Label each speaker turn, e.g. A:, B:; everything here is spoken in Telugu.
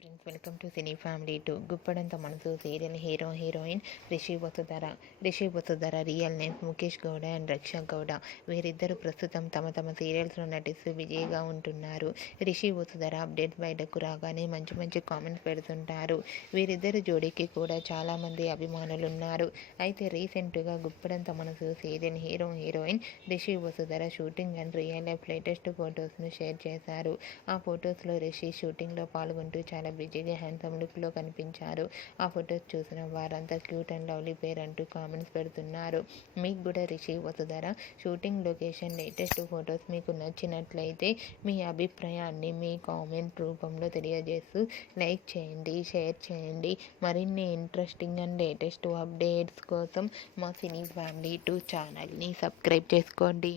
A: Friends welcome to cine family to Guppedantha Manasu serial hero heroine Rishi Vasudhara. Rishi Vasudhara real name Mukesh Gowda and Raksha Gowda. వీరిద్దరు ప్రస్తుతం తమ తమ సీరియల్స్లో నటిస్తూ బిజీగా ఉంటున్నారు. రిషి వసుధర అప్డేట్స్ బయటకు రాగానే మంచి మంచి కామెంట్స్ పెడుతుంటారు. వీరిద్దరు జోడీకి కూడా చాలామంది అభిమానులు ఉన్నారు. అయితే రీసెంట్గా Guppedantha Manasu serial hero heroine Rishi Vasudhara shooting and real life latest ఫొటోస్ను share చేశారు. ఆ ఫొటోస్లో రిషి షూటింగ్లో పాల్గొంటూ చాలా బిజీగా హ్యాండ్సమ్ లుక్లో కనిపించారు. ఆ ఫొటోస్ చూసిన వారంతా క్యూట్ అండ్ లవ్లీ పేర్ అంటూ కామెంట్స్ పెడుతున్నారు. మీకు కూడా Rishi Vasudhara shooting location latest photos మీకు నచ్చినట్లయితే మీ అభిప్రాయాన్ని మీ కామెంట్ రూపంలో తెలియజేస్తూ లైక్ చేయండి షేర్ చేయండి. మరిన్ని ఇంట్రెస్టింగ్ అండ్ లేటెస్ట్ అప్డేట్స్ కోసం మా సినీ ఫ్యామిలీ టూ ఛానల్ని సబ్స్క్రైబ్ చేసుకోండి.